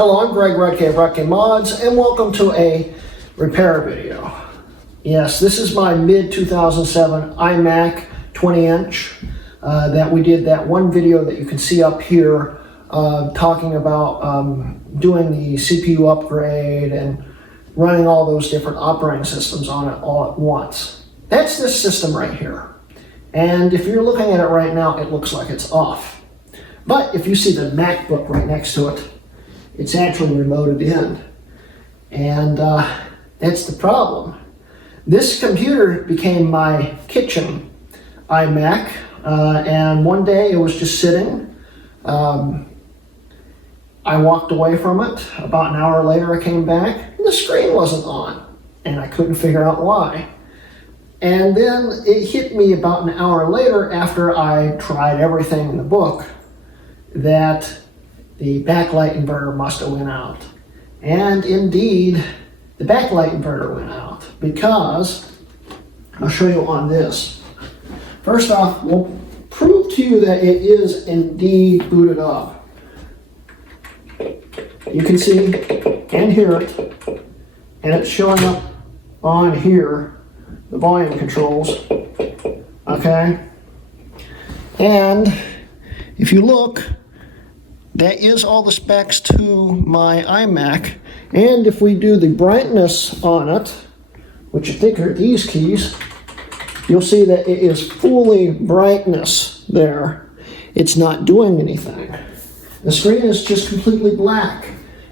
Hello, I'm Greg Rutke of Rutke Mods, and welcome to a repair video. Yes, this is my mid-2007 iMac 20-inch that we did that one video that you can see up here talking about doing the CPU upgrade and running all those different operating systems on it all at once. That's this system right here. And if you're looking at it right now, it looks like it's off. But if you see the MacBook right next to it, it's actually remoted in. And that's the problem. This computer became my kitchen iMac, and one day it was just sitting. I walked away from it. About an hour later I came back, and the screen wasn't on, and I couldn't figure out why. And then it hit me about an hour later, after I tried everything in the book, that the backlight inverter must have went out. And indeed, the backlight inverter went out, because I'll show you on this. First off, we'll prove to you that it is indeed booted up. You can see and hear it, and it's showing up on here, the volume controls, okay? And if you look, that is all the specs to my iMac. And if we do the brightness on it, which I think are these keys, you'll see that it is fully brightness there. It's not doing anything. The screen is just completely black.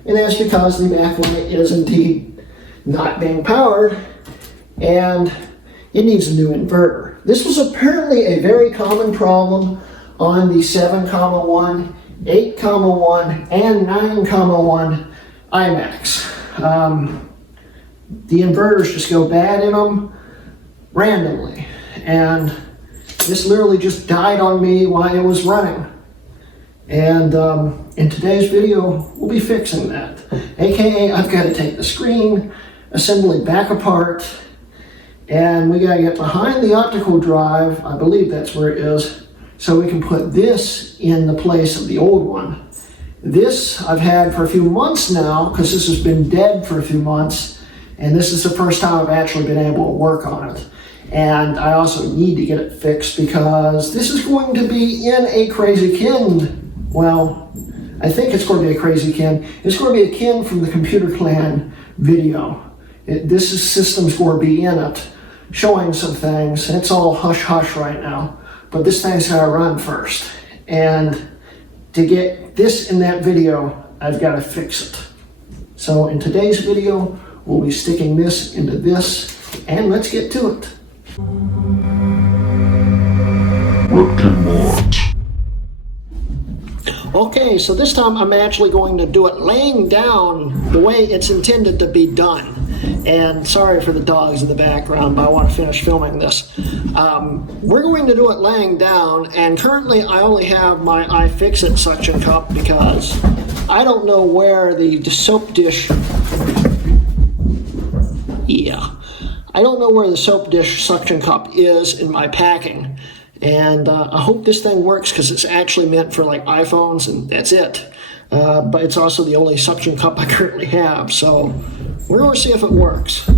And that's because the backlight is indeed not being powered, and it needs a new inverter. This was apparently a very common problem on the 7,1, 8,1, and 9,1 iMacs. The inverters just go bad in them randomly, and this literally just died on me while it was running. And in today's video, we'll be fixing that. AKA, I've got to take the screen assembly back apart, and we got to get behind the optical drive, I believe that's where it is, so we can put this in the place of the old one. This I've had for a few months now, because this has been dead for a few months, and this is the first time I've actually been able to work on it. And I also need to get it fixed, because this is going to be in a crazy kin. Well, I think it's going to be a crazy kin. It's going to be a kin from the Computer Clan video. This system's going to be in it, showing some things. It's all hush-hush right now, but this thing's got to run first. And to get this in that video, I've got to fix it. So in today's video, we'll be sticking this into this, and let's get to it. Okay, so this time I'm actually going to do it laying down the way it's intended to be done. And sorry for the dogs in the background, but I want to finish filming this. We're going to do it laying down, and currently I only have my iFixit suction cup because I don't know where the soap dish... I don't know where the soap dish suction cup is in my packing. And I hope this thing works, because it's actually meant for like iPhones, and that's it. But it's also the only suction cup I currently have, so we're going to see if it works.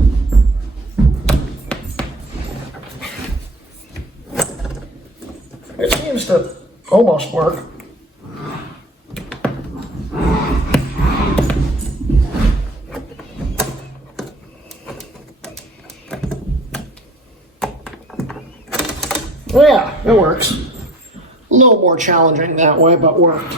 It seems to almost work. Yeah, it works. A little more challenging that way, but worked.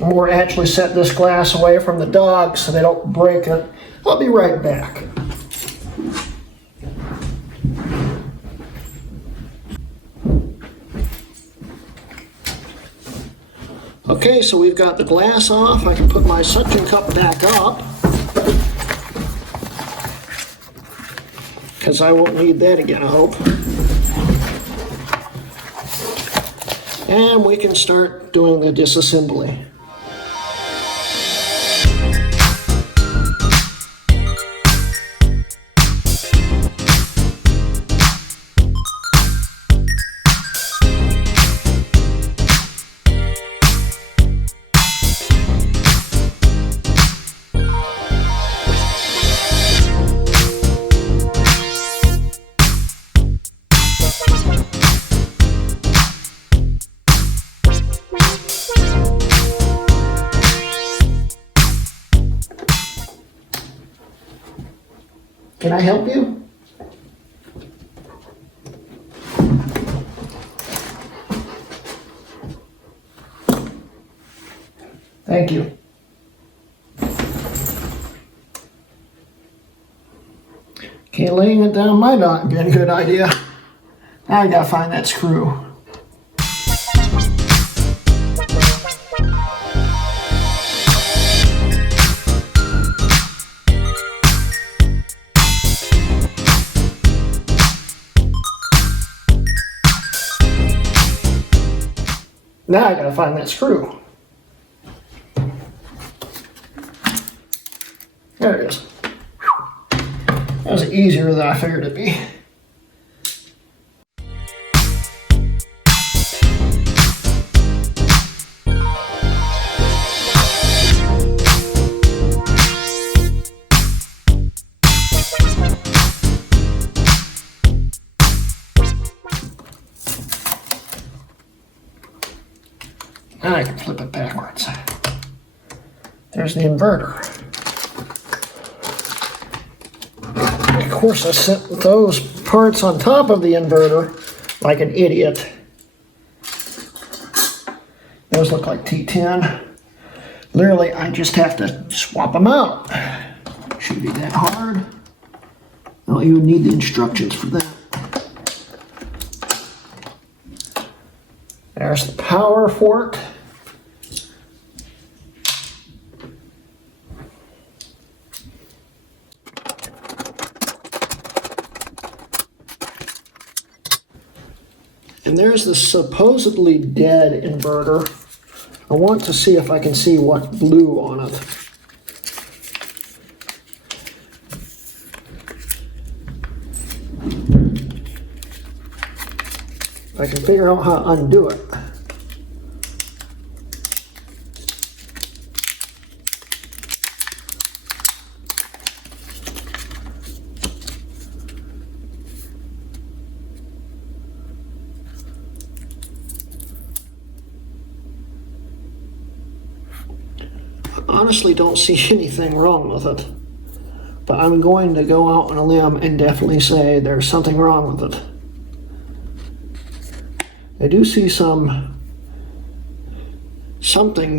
And we'll actually set this glass away from the dogs so they don't break it. I'll be right back. Okay, so we've got the glass off. I can put my suction cup back up, because I won't need that again, I hope. And we can start doing the disassembly. Can I help you? Thank you. Okay, laying it down might not be a good idea. Now I gotta find that screw. Now I gotta find that screw. There it is. That was easier than I figured it'd be. Now I can flip it backwards. There's the inverter. Of course, I set those parts on top of the inverter like an idiot. Those look like T10. Literally, I just have to swap them out. Shouldn't be that hard. I don't even need the instructions for that. There's the power for it. And there's the supposedly dead inverter. I want to see if I can see what blew on it. I can figure out how to undo it. Honestly don't see anything wrong with it, but I'm going to go out on a limb and definitely say there's something wrong with it. I do see something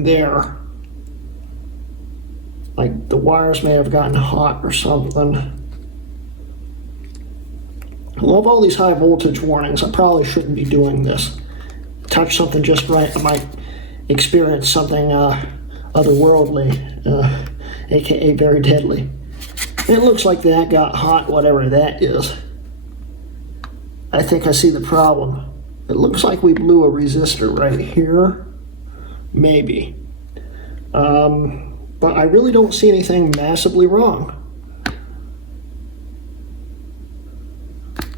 there, like the wires may have gotten hot or something. I love all these high voltage warnings. I probably shouldn't be doing this. Touch something just right, I might experience something otherworldly, aka very deadly. It looks like that got hot, whatever that is. I think I see the problem. It looks like we blew a resistor right here, maybe. But I really don't see anything massively wrong.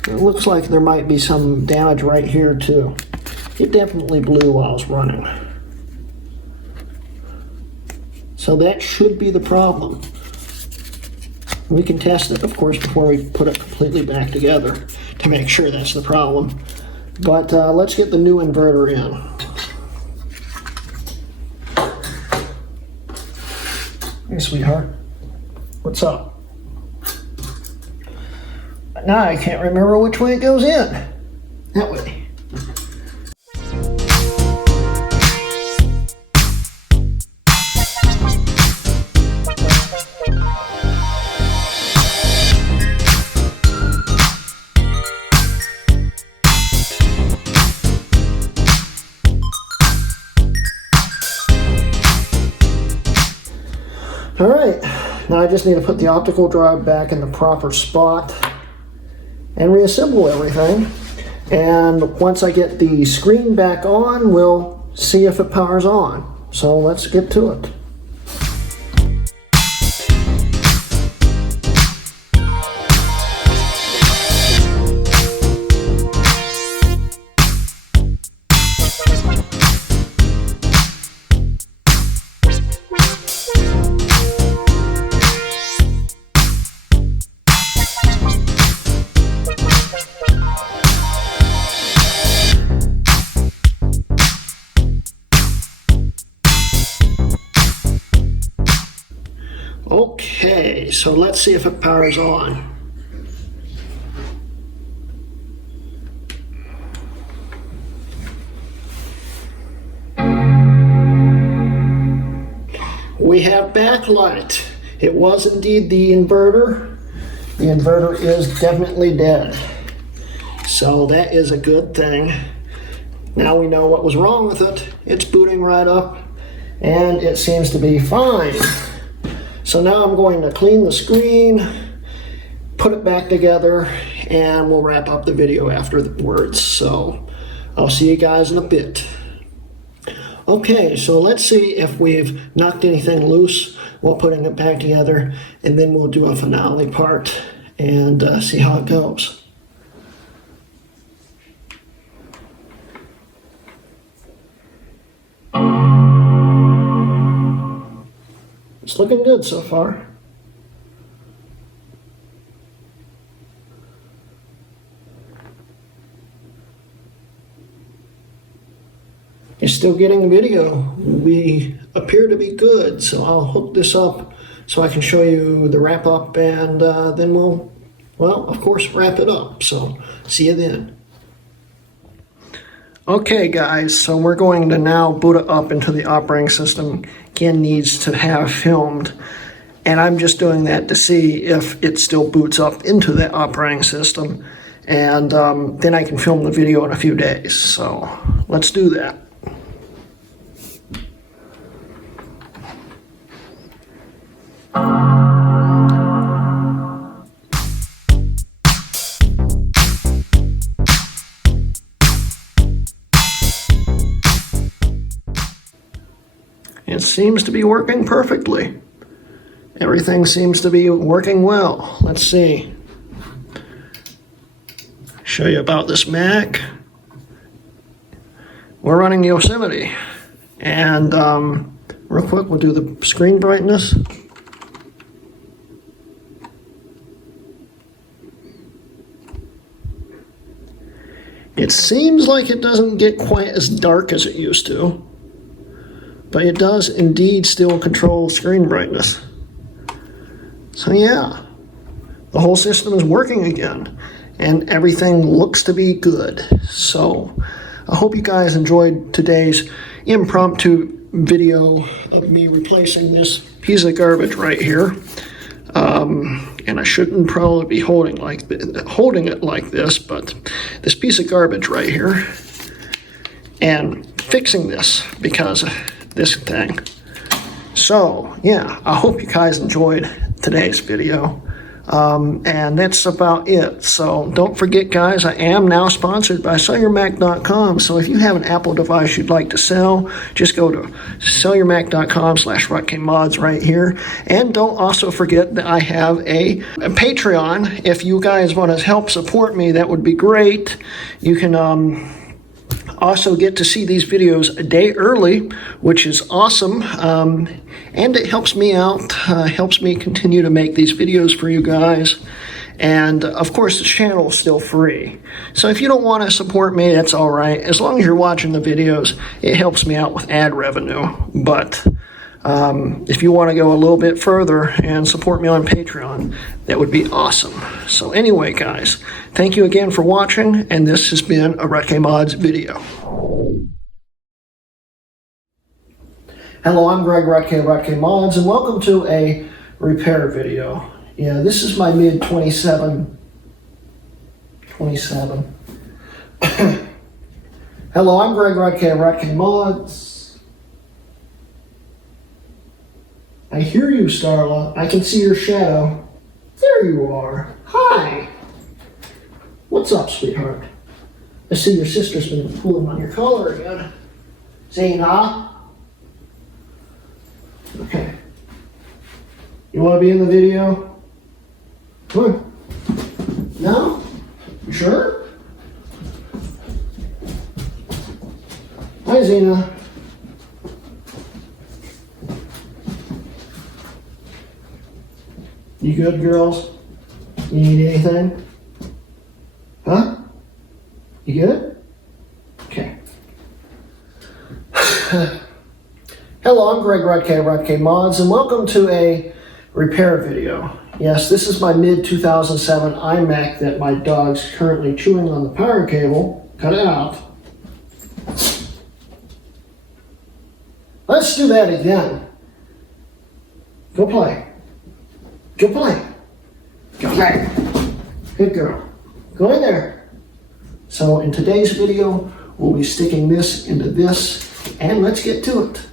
It looks like there might be some damage right here too. It definitely blew while I was running. So that should be the problem. We can test it, of course, before we put it completely back together to make sure that's the problem. But let's get the new inverter in. Hey, sweetheart. What's up? Now I can't remember which way it goes in. That way. All right, now I just need to put the optical drive back in the proper spot and reassemble everything. And once I get the screen back on, we'll see if it powers on. So let's get to it. Okay, so let's see if it powers on. we have backlight. It was indeed the inverter. The inverter is definitely dead. So that is a good thing. Now we know what was wrong with it. It's booting right up and it seems to be fine. So now I'm going to clean the screen, put it back together, and we'll wrap up the video afterwards. So I'll see you guys in a bit. Okay, so let's see if we've knocked anything loose while putting it back together, and then we'll do a finale part and see how it goes. It's looking good so far. You're still getting video. We appear to be good, so I'll hook this up so I can show you the wrap up, and then we'll, well, of course, wrap it up. So see you then. Okay guys, so we're going to now boot it up into the operating system. Again, needs to have filmed, and I'm just doing that to see if it still boots up into the operating system, and then I can film the video in a few days. So let's do that. It seems to be working perfectly. Everything seems to be working well. Let's see. Show you about this Mac. We're running Yosemite. And real quick, we'll do the screen brightness. It seems like it doesn't get quite as dark as it used to, but it does indeed still control screen brightness. So yeah, the whole system is working again, and everything looks to be good. So I hope you guys enjoyed today's impromptu video of me replacing this piece of garbage right here. And I shouldn't probably be holding it like this, but this piece of garbage right here, and fixing this because of this thing. So yeah, I hope you guys enjoyed today's video, and that's about it. So don't forget guys, I am now sponsored by sellyourmac.com. So if you have an Apple device you'd like to sell, just go to sellyourmac.com/RuttKMods right here. And don't also forget that I have a Patreon. If you guys want to help support me, that would be great. You can also get to see these videos a day early, which is awesome, and it helps me out, helps me continue to make these videos for you guys. And of course the channel is still free, so if you don't want to support me, that's all right. As long as you're watching the videos, it helps me out with ad revenue. But if you want to go a little bit further and support me on Patreon, that would be awesome. So anyway guys, thank you again for watching, and this has been a RuttKMods video. Hello, I'm Greg RuttKMods, and welcome to a repair video. Yeah, this is my mid 27. Hello, I'm Greg RuttKMods. I hear you, Starla. I can see your shadow. There you are. Hi. What's up, sweetheart? I see your sister's been pulling on your collar again. Saying ah? Okay. You want to be in the video? Come on. No? You sure? Hi, Zena. You good, girls? You need anything? Huh? You good? Okay. Hello, I'm Greg RuttKMods, and welcome to a repair video. Yes, this is my mid 2007 iMac that my dog's currently chewing on the power cable. Cut it out. Let's do that again. Go play. Go play. Go play. Good girl. Go in there. So in today's video, we'll be sticking this into this, and let's get to it.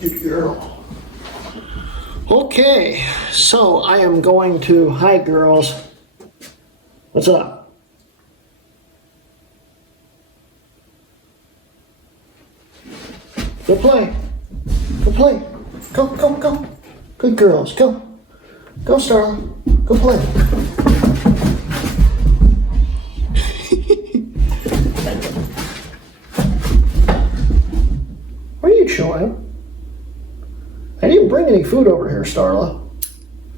Good girl. Okay, so I am going to, hi girls. What's up? Go play. Go play. Go, go, go. Good girls, go. Go, Starla. Go play. What are you chewing? I didn't bring any food over here, Starla.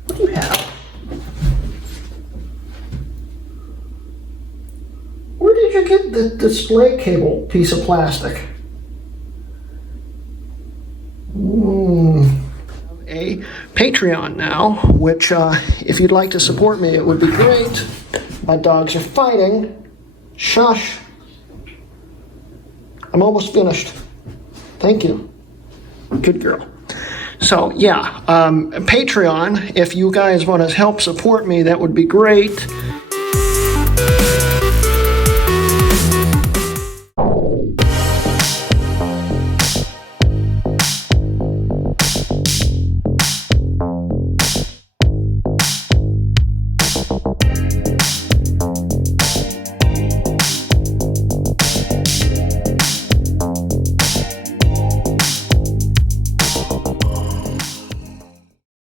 What do you have? Where did you get the display cable piece of plastic? A Patreon now, which if you'd like to support me, it would be great. My dogs are fighting. Shush. I'm almost finished. Thank you. Good girl. So yeah, Patreon, if you guys want to help support me, that would be great.